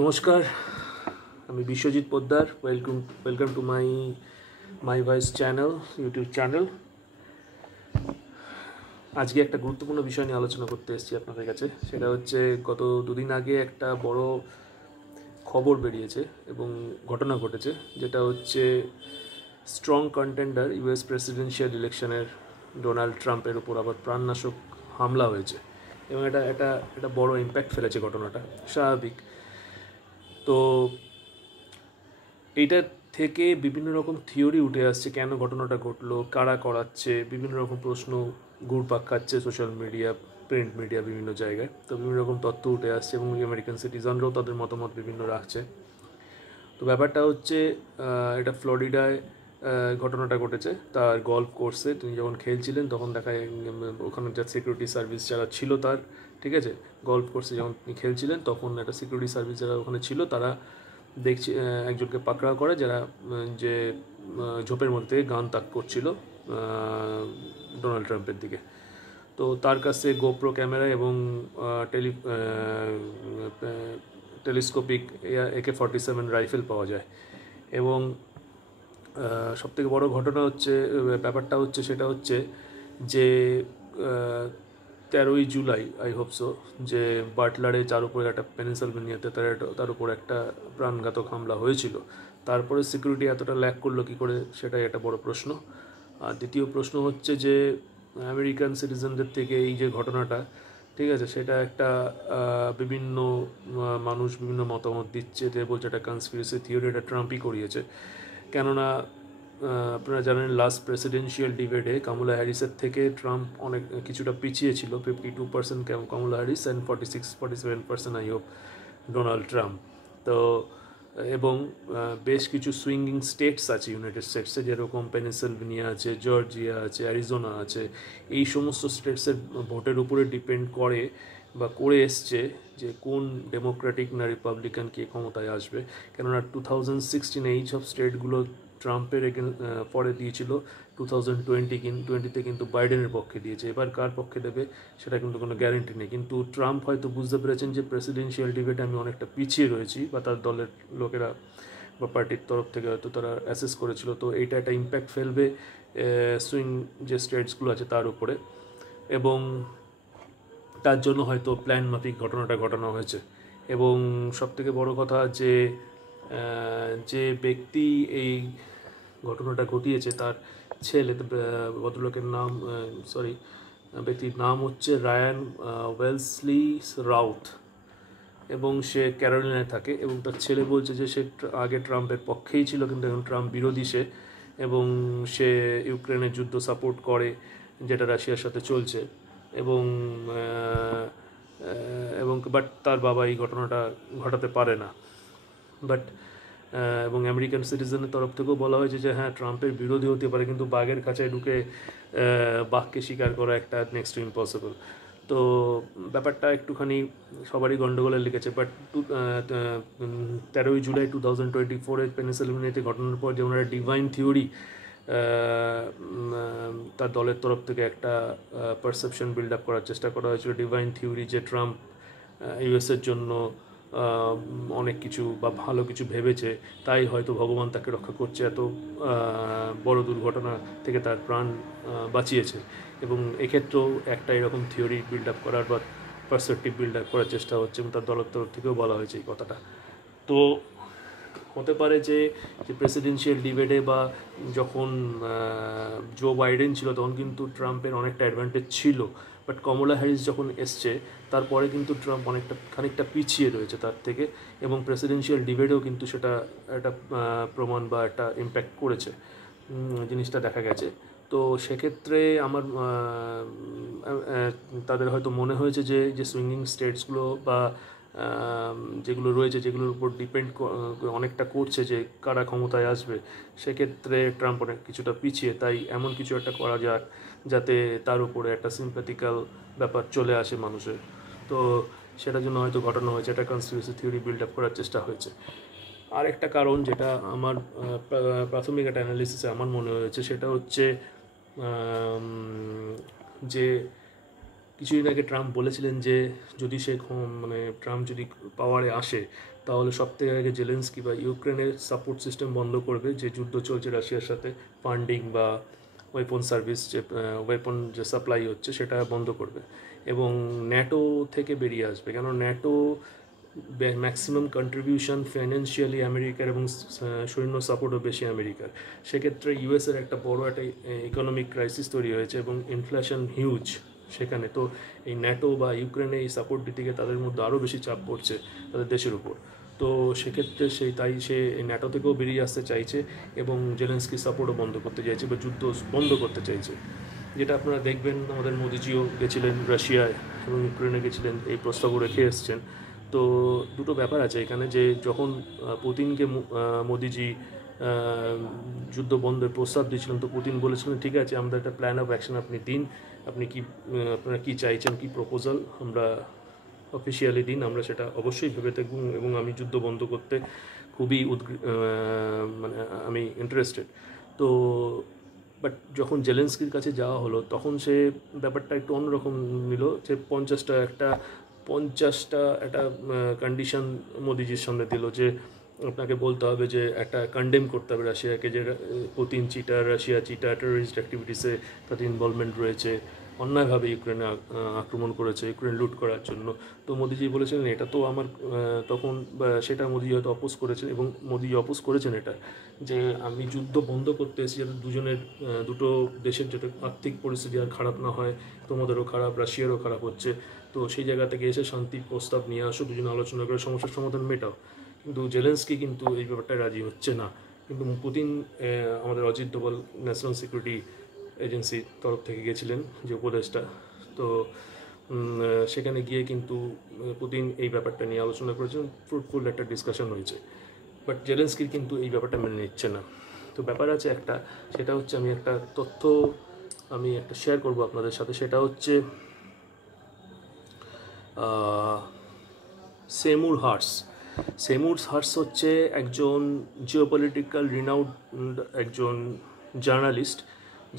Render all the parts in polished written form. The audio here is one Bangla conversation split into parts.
নমস্কার, আমি Biswajit Poddar. Welcome to my voice channel, YouTube channel. আজকে একটা গুরুত্বপূর্ণ বিষয় নিয়ে আলোচনা করতে এসেছি আপনাদের কাছে। সেটা হচ্ছে গত দুদিন আগে একটা বড় খবর বেরিয়েছে এবং ঘটনা ঘটেছে, যেটা হচ্ছে স্ট্রং কন্টেন্ডার ইউএস প্রেসিডেন্সিয়াল ইলেকশনের ডোনাল্ড ট্রাম্পের উপর আবার প্রাণনাশক হামলা হয়েছে এবং এটা বড় ইম্প্যাক্ট ফেলেছে ঘটনাটা, স্বাভাবিক। তো এইটা থেকে বিভিন্ন রকম থিওরি উঠে আসছে, কেন ঘটনাটা ঘটলো, কারা করাচ্ছে, বিভিন্ন রকম প্রশ্ন ঘুরপাক খাচ্ছে সোশ্যাল মিডিয়া, প্রিন্ট মিডিয়া, বিভিন্ন জায়গায়। তো বিভিন্ন রকম তথ্য উঠে আসছে এবং আমেরিকান সিটিজনরাও তাদের মতামত বিভিন্ন রাখছে। তো ব্যাপারটা হচ্ছে এটা ফ্লোরিডায় ঘটনাটা ঘটেছে। তার গল্ফ কোর্সে তিনি যখন খেলছিলেন তখন দেখা যায় ওখানে যা সিকিউরিটি সার্ভিস যারা ছিল তার, ঠিক আছে, গল্ফ কোর্সে যখন তিনি খেলছিলেন তখন একটা সিকিউরিটি সার্ভিস যারা ওখানে ছিল তারা দেখছি একজনকে পাকড়াও করে, যারা যে ঝোপের মধ্যে গান তাক করছিল ডোনাল্ড ট্রাম্পের দিকে। তো তার কাছে গোপ্রো ক্যামেরা এবং টেলিস্কোপিক AK-47 রাইফেল পাওয়া যায়। এবং সবথেকে বড় ঘটনা হচ্ছে, ব্যাপারটা হচ্ছে, সেটা হচ্ছে যে 13ই জুলাই আই হোপ সো, যে বাটলারে যার উপরে একটা পেনিসিলভেনিয়াতে তার উপর একটা প্রাণঘাতক হামলা হয়েছিল, তারপরে সিকিউরিটি এতটা ল্যাক করলো কী করে, সেটাই একটা বড় প্রশ্ন। আর দ্বিতীয় প্রশ্ন হচ্ছে যে আমেরিকান সিটিজেনদের থেকে এই যে ঘটনাটা, ঠিক আছে, সেটা একটা বিভিন্ন মানুষ বিভিন্ন মতামত দিচ্ছে, যে বলছে এটা কনস্পিরেসি থিওরি, এটা ট্রাম্পই করিয়েছে। কেননা আপনারা জানেন লাস্ট প্রেসিডেন্সিয়াল ডিবেটে কামালা হ্যারিসের থেকে ট্রাম্প অনেক কিছুটা পিছিয়ে ছিল, 52% Kamala Harris and 47% I hope Donald Trump. তো এবং বেশ কিছু সুইঙ্গিং স্টেটস আছে ইউনাইটেড স্টেটসে, যেরকম পেনিসিলভেনিয়া আছে, জর্জিয়া আছে, অ্যারিজোনা আছে। এই সমস্ত স্টেটসের ভোটের উপরে ডিপেন্ড করে বা করে এসছে যে কোন ডেমোক্রেটিক না রিপাবলিকান কে ক্ষমতায় আসবে। কেননা 2016 এই সব স্টেটগুলো ট্রাম্পের পরে দিয়েছিল, 2020-তে কিন্তু বাইডেনের পক্ষে দিয়েছে। এবার কার পক্ষে দেবে সেটা কিন্তু কোনো গ্যারেন্টি নেই। কিন্তু ট্রাম্প হয়তো বুঝতে পেরেছেন যে প্রেসিডেন্সিয়াল ডিবেটে আমি অনেকটা পিছিয়ে রয়েছি, বা তার দলের লোকেরা বা পার্টির তরফ থেকে হয়তো তারা অ্যাসেস করেছিল। তো এইটা একটা ইম্প্যাক্ট ফেলবে সুইং যে স্টেটসগুলো আছে তার উপরে, এবং তার জন্য হয়তো প্ল্যান মাফিক ঘটনাটা ঘটানো হয়েছে। এবং সবথেকে বড় কথা যে ব্যক্তি এই ঘটনাটা ঘটিয়েছে তার ছেলে, ভদ্রলোকের নাম ব্যক্তির নাম হচ্ছে রায়ান ওয়েলসলি রাউথ, এবং সে ক্যারোলিনায় থাকে। এবং তার ছেলে বলছে যে সে আগে ট্রাম্পের পক্ষেই ছিল, কিন্তু এখন ট্রাম্প বিরোধী সে, এবং সে ইউক্রেনের যুদ্ধ সাপোর্ট করে যেটা রাশিয়ার সাথে চলছে। এবং বাট তার বাবা এই ঘটনাটা ঘটাতে পারে না। এবং আমেরিকান সিটিজেনের তরফ থেকেও বলা হয়েছে যে হ্যাঁ, ট্রাম্পের বিরোধী হতে পারে, কিন্তু বাঘের কাছে ঢুকে বাঘকে শিকার করা একটা নেক্সট টু ইম্পসিবল। তো ব্যাপারটা একটুখানি সবারই গণ্ডগোলে লিখেছে। বাট 13ই জুলাই 2024 পেনিসিলভেনিয়াতে ঘটনার পর যে ওনারা ডিভাইন থিওরি, তার দলের তরফ থেকে একটা পারসেপশন বিল্ড আপ করার চেষ্টা করা হয়েছিল, ডিভাইন থিওরি, যে ট্রাম্প ইউএসের জন্য অনেক কিছু বা ভালো কিছু ভেবেছে, তাই হয়তো ভগবান তাকে রক্ষা করছে, এত বড় দুর্ঘটনা থেকে তার প্রাণ বাঁচিয়েছে। এবং এক্ষেত্রেও একটা এরকম থিওরি বিল্ড আপ করার বা পারসপেক্টিভ বিল্ড আপ করার চেষ্টা হচ্ছে, এবং তার দলের তরফ থেকেও বলা হয়েছে এই কথাটা। তো হতে পারে যে প্রেসিডেন্সিয়াল ডিবেটে বা যখন জো বাইডেন ছিল তখন কিন্তু ট্রাম্পের অনেকটা অ্যাডভান্টেজ ছিল, বাট কমলা হ্যারিস যখন এসছে তারপরে কিন্তু ট্রাম্প খানিকটা পিছিয়ে রয়েছে তার থেকে, এবং প্রেসিডেন্সিয়াল ডিবেটেও কিন্তু সেটা একটা প্রমাণ বা একটা ইম্প্যাক্ট করেছে, জিনিসটা দেখা গেছে। তো সেক্ষেত্রে আমার তাদের হয়তো মনে হয়েছে যে সুইঙ্গিং স্টেটসগুলো বা যেগুলো রয়েছে, যেগুলোর উপর ডিপেন্ড অনেকটা করছে যে কারা ক্ষমতায় আসবে, সেক্ষেত্রে ট্রাম্প অনেক কিছুটা পিছিয়ে, তাই এমন কিছু একটা করা যাক যাতে তার উপরে একটা সিম্প্যাথিক্যাল ব্যাপার চলে আসে মানুষের। তো সেটার জন্য হয়তো ঘটানো হয়েছে, একটা কনস্পিরেসি থিওরি বিল্ড আপ করার চেষ্টা হয়েছে। আর একটা কারণ যেটা আমার প্রাথমিক একটা অ্যানালিসিসে আমার মনে হয়েছে, সেটা হচ্ছে যে কিছুদিন আগে ট্রাম্প বলেছিলেন যে যদি মানে ট্রাম্প যদি পাওয়ারে আসে তাহলে সবথেকে আগে জেলেন্সকি বা ইউক্রেনের সাপোর্ট সিস্টেম বন্ধ করবে, যে যুদ্ধ চলছে রাশিয়ার সাথে, ফান্ডিং বা ওয়েপন সার্ভিস, যে ওয়েপন যে সাপ্লাই হচ্ছে সেটা বন্ধ করবে, এবং ন্যাটো থেকে বেরিয়ে আসবে। কেন ন্যাটো ম্যাক্সিমাম কন্ট্রিবিউশন ফাইন্যান্সিয়ালি আমেরিকার এবং সৈন্য সাপোর্টও বেশি আমেরিকার। সেক্ষেত্রে ইউএসের একটা বড় একটা ইকোনমিক ক্রাইসিস তৈরি হয়েছে এবং ইনফ্লেশন হিউজ সেখানে। তো এই ন্যাটো বা ইউক্রেনে এই সাপোর্ট দিতে গিয়ে তাদের মধ্যে আরও বেশি চাপ পড়ছে তাদের দেশের উপর। তো সেক্ষেত্রে সে এই ন্যাটো থেকেও বেরিয়ে আসতে চাইছে এবং জেলেন্সকি সাপোর্টও বন্ধ করতে চাইছে বা যুদ্ধ বন্ধ করতে চাইছে। যেটা আপনারা দেখবেন, আমাদের মোদিজিও গেছিলেন রাশিয়ায় এবং ইউক্রেনে গেছিলেন, এই প্রস্তাবও রেখে এসছেন। তো দুটো ব্যাপার আছে এখানে, যে যখন পুতিনকে মোদিজি যুদ্ধ বন্ধের প্রস্তাব দিয়েছিলেন, তো পুতিন বলেছিলেন ঠিক আছে, আমাদের একটা প্ল্যান অফ অ্যাকশন আপনি দিন, আপনারা কী চাইছেন, কী প্রপোজাল আমরা অফিসিয়ালি দিন, আমরা সেটা অবশ্যই ভেবে দেখব, এবং আমি যুদ্ধ বন্ধ করতে খুবই মানে আমি ইন্টারেস্টেড। তো বাট যখন জেলেন্সকির কাছে যাওয়া হলো তখন সে ব্যাপারটা একটু অন্যরকম নিল, যে 50টা একটা কন্ডিশন মোদিজির সামনে দিল, যে আপনাকে বলতে হবে, যে একটা কন্ডেম করতে হবে রাশিয়াকে, যে Putin cheater, Russia cheater, terrorist অ্যাক্টিভিটিসে তাদের ইনভলভমেন্ট রয়েছে, অন্যায়ভাবে ইউক্রেনে আক্রমণ করেছে ইউক্রেন লুট করার জন্য। তো মোদিজি বলেছিলেন এটা তো আমার তখন সেটা মোদিজি হয়তো অপোজ করেছেন, এবং মোদিজি অপোজ করেছেন এটা, যে আমি যুদ্ধ বন্ধ করতে এসেছি যাতে দুটো দেশের যাতে আর্থিক পরিস্থিতি আর খারাপ না হয়, তোমাদেরও খারাপ, রাশিয়ারও খারাপ হচ্ছে, তো সেই জায়গা থেকে এসে শান্তির প্রস্তাব নিয়ে আসো, দুজনে আলোচনা করে সমস্যার সমাধান মেটাও। কিন্তু জেলেন্সকি কিন্তু এই ব্যাপারটায় রাজি হচ্ছে না। কিন্তু পুতিন, আমাদের অজিত দোভাল ন্যাশনাল সিকিউরিটি এজেন্সির তরফ থেকে গেছিলেন যে উপদেষ্টা, তো সেখানে গিয়ে কিন্তু পুতিন এই ব্যাপারটা নিয়ে আলোচনা করেছেন, ফ্রুটফুল একটা ডিসকাশন হয়েছে। বাট জেলেন্সকির কিন্তু এই ব্যাপারটা মেনে নিচ্ছে না। তো ব্যাপার আছে একটা, সেটা হচ্ছে আমি একটা তথ্য শেয়ার করব আপনাদের সাথে, সেটা হচ্ছে সেমুর হার্স হচ্ছে একজন জিওপলিটিক্যাল রিনাউড একজন জার্নালিস্ট,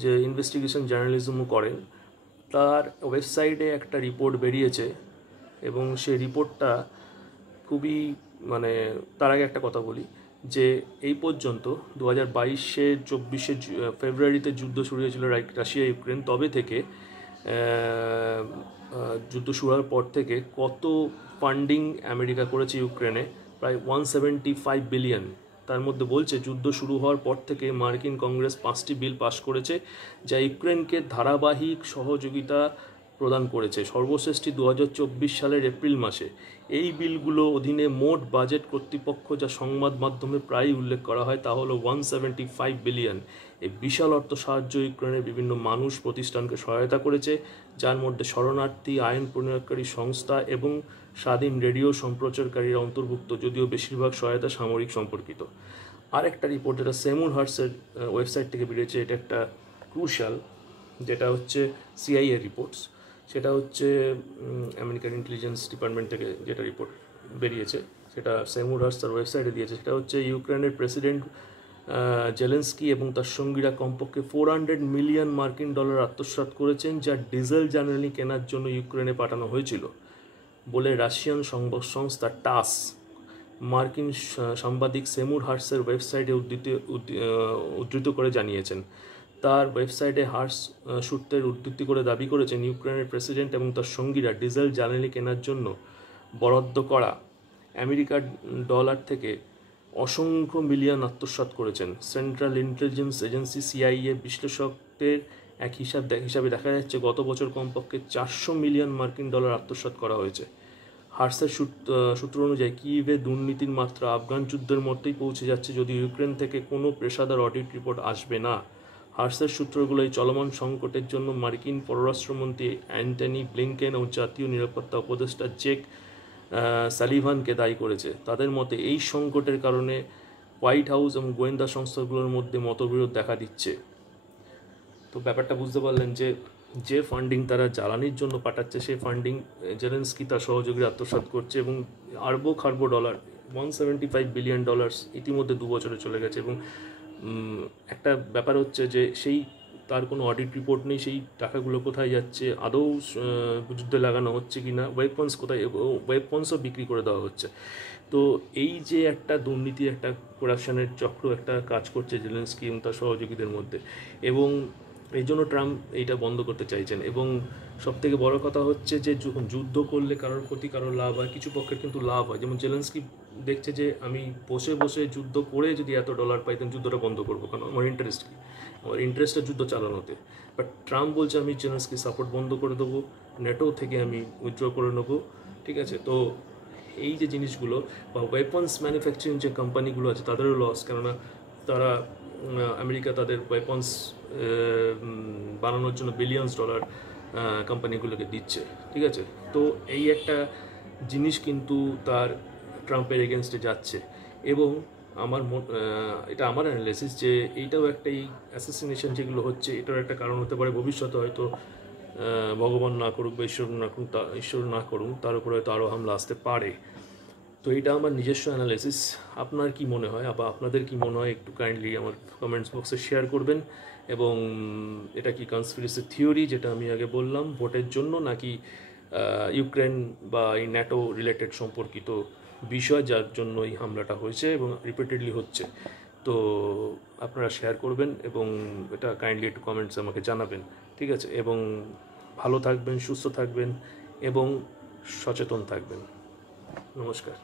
যে ইনভেস্টিগেশন জার্নালিজমও করেন। তার ওয়েবসাইটে একটা রিপোর্ট বেরিয়েছে, এবং সেই রিপোর্টটা খুবই মানে, তার আগে একটা কথা বলি, যে এই পর্যন্ত 2022-24 ফেব্রুয়ারিতে যুদ্ধ শুরু হয়েছিল রাশিয়া ইউক্রেন, তবে থেকে যুদ্ধ শুরু হওয়ার পর থেকে কত ফান্ডিং আমেরিকা করেছে ইউক্রেনে, প্রায় 175 বিলিয়ন। তার মধ্যে বলছে যুদ্ধ শুরু হওয়ার পর থেকে মার্কিন কংগ্রেস 5টি বিল পাশ করেছে যা ইউক্রেনকে ধারাবাহিক সহযোগিতা প্রদান করেছে, সর্বশেষটি 2024 সালের এপ্রিল মাসে। এই বিলগুলো অধীনে মোট বাজেট কর্তৃপক্ষ যা সংবাদ মাধ্যমে প্রায়ই উল্লেখ করা হয় তা হলো 175 বিলিয়ন। এই বিশাল অর্থ সাহায্য ইউক্রেনের বিভিন্ন মানুষ প্রতিষ্ঠানকে সহায়তা করেছে, যার মধ্যে শরণার্থী, আইন প্রণয়নকারী সংস্থা এবং স্বাধীন রেডিও সম্প্রচারকারীরা অন্তর্ভুক্ত, যদিও বেশিরভাগ সহায়তা সামরিক সম্পর্কিত। আর একটা রিপোর্ট যেটা সেমুর হার্সের ওয়েবসাইট থেকে বেরিয়েছে, এটা একটা ক্রুশাল, যেটা হচ্ছে সিআইএ রিপোর্টস, সেটা হচ্ছে আমেরিকান ইন্টেলিজেন্স ডিপার্টমেন্ট থেকে যেটা রিপোর্ট বেরিয়েছে, সেটা সেমুর হার্স তার ওয়েবসাইটে দিয়েছে। সেটা হচ্ছে ইউক্রেনের প্রেসিডেন্ট জেলেন্সকি এবং তার সঙ্গীরা কমপক্ষে $400 মিলিয়ন আত্মসাৎ করেছেন, যা ডিজেল জ্বালানি কেনার জন্য ইউক্রেনে পাঠানো হয়েছিল বলে রাশিয়ান সংবাদ সংস্থা টাস মার্কিন সাংবাদিক সেমুর হার্সের ওয়েবসাইটে উদ্ধৃত করে জানিয়েছেন। তার ওয়েবসাইটে হার্স সূত্রের উদ্ধৃতি করে দাবি করেছেন ইউক্রেনের প্রেসিডেন্ট এবং তার সঙ্গীরা ডিজেল জ্বালানি কেনার জন্য বরাদ্দ করা আমেরিকার ডলার থেকে অসংখ্য মিলিয়ন আত্মসাৎ করেছেন। সেন্ট্রাল ইন্টেলিজেন্স এজেন্সি সিআইএ বিশ্লেষকদের এক হিসাবে দেখা যাচ্ছে গত বছর কমপক্ষে $400 মিলিয়ন আত্মসাৎ করা হয়েছে। হার্সের সূত্র অনুযায়ী কিয়েভে দুর্নীতির মাত্রা আফগান যুদ্ধের মধ্যেই পৌঁছে যাচ্ছে যদি ইউক্রেন থেকে কোনো পেশাদার অডিট রিপোর্ট আসবে না। হার্সের সূত্রগুলো এই চলমান সংকটের জন্য মার্কিন পররাষ্ট্রমন্ত্রী অ্যান্টনি ব্লিংকেন ও জাতীয় নিরাপত্তা উপদেষ্টা জেক সালিভানকে দায়ী করেছে। তাদের মতে এই সংকটের কারণে হোয়াইট হাউস এবং গোয়েন্দা সংস্থাগুলোর মধ্যে মতবিরোধ দেখা দিচ্ছে। তো ব্যাপারটা বুঝতে পারলেন যে ফান্ডিং তারা জ্বালানির জন্য পাঠাচ্ছে, সেই ফান্ডিং জেলেন্সকি তার সহযোগীরা আত্মসাৎ করছে, এবং আরবো ডলার $175 বিলিয়ন ইতিমধ্যে 2 বছরে চলে গেছে। এবং একটা ব্যাপার হচ্ছে যে সেই তার কোনো অডিট রিপোর্ট নেই, সেই টাকাগুলো কোথায় যাচ্ছে, আদৌ যুদ্ধে লাগানো হচ্ছে কি না, ওয়েপন্স কোথায়, ওয়েপন্সও বিক্রি করে দেওয়া হচ্ছে। তো এই যে একটা দুর্নীতি, একটা করাপশনের চক্র একটা কাজ করছে জেলেনস্কি এবং তার সহযোগীদের মধ্যে, এবং এই জন্য ট্রাম্প এইটা বন্ধ করতে চাইছেন। এবং সবথেকে বড় কথা হচ্ছে যে যখন যুদ্ধ করলে কারোর ক্ষতি কারোর লাভ হয়, কিছু পক্ষের কিন্তু লাভ হয়। যেমন জেলেনস্কি দেখছে যে আমি বসে বসে যুদ্ধ করে যদি এত ডলার পাই, তখন যুদ্ধটা বন্ধ করবো, কারণ আমার ইন্টারেস্ট কী, আমার ইন্টারেস্টের যুদ্ধ চালানোতে। বাট ট্রাম্প বলছে আমি জেলেনস্কি সাপোর্ট বন্ধ করে দেবো, নেটো থেকে আমি উইথড্র করে নেবো, ঠিক আছে। তো এই যে জিনিসগুলো, বা ওয়েপন্স ম্যানুফ্যাকচারিং যে কোম্পানিগুলো আছে তাদেরও লস, কেননা তারা আমেরিকা তাদের ওয়েপন্স বানানোর জন্য বিলিয়নস ডলার কোম্পানিগুলোকে দিচ্ছে, ঠিক আছে। তো এই একটা জিনিস কিন্তু তার ট্রাম্পের এগেনস্টে যাচ্ছে। এবং এটা আমার অ্যানালাইসিস যে এইটাও একটা, এই অ্যাসাসিনেশন যেগুলো হচ্ছে এটার একটা কারণ হতে পারে ভবিষ্যতে হয়তো ভগবান না করুক বা ঈশ্বর না করুক, তার উপরে হয়তো আরও হামলা আসতে পারে। তো এটা আমার নিজস্ব অ্যানালাইসিস। আপনার কি মনে হয় বা আপনাদের কি মনে হয় একটু কাইন্ডলি আমার কমেন্টস বক্সে শেয়ার করবেন। এবং এটা কি কনস্পিরেসি থিওরি যেটা আমি আগে বললাম ভোটের জন্য, নাকি ইউক্রেন বা এই ন্যাটো রিলেটেড সম্পর্কিত বিষয় যার জন্য এই হামলাটা হয়েছে এবং রিপিটেডলি হচ্ছে। তো আপনারা শেয়ার করবেন এবং এটা কাইন্ডলি একটু কমেন্টস আমাকে জানাবেন, ঠিক আছে। এবং ভালো থাকবেন, সুস্থ থাকবেন এবং সচেতন থাকবেন। নমস্কার।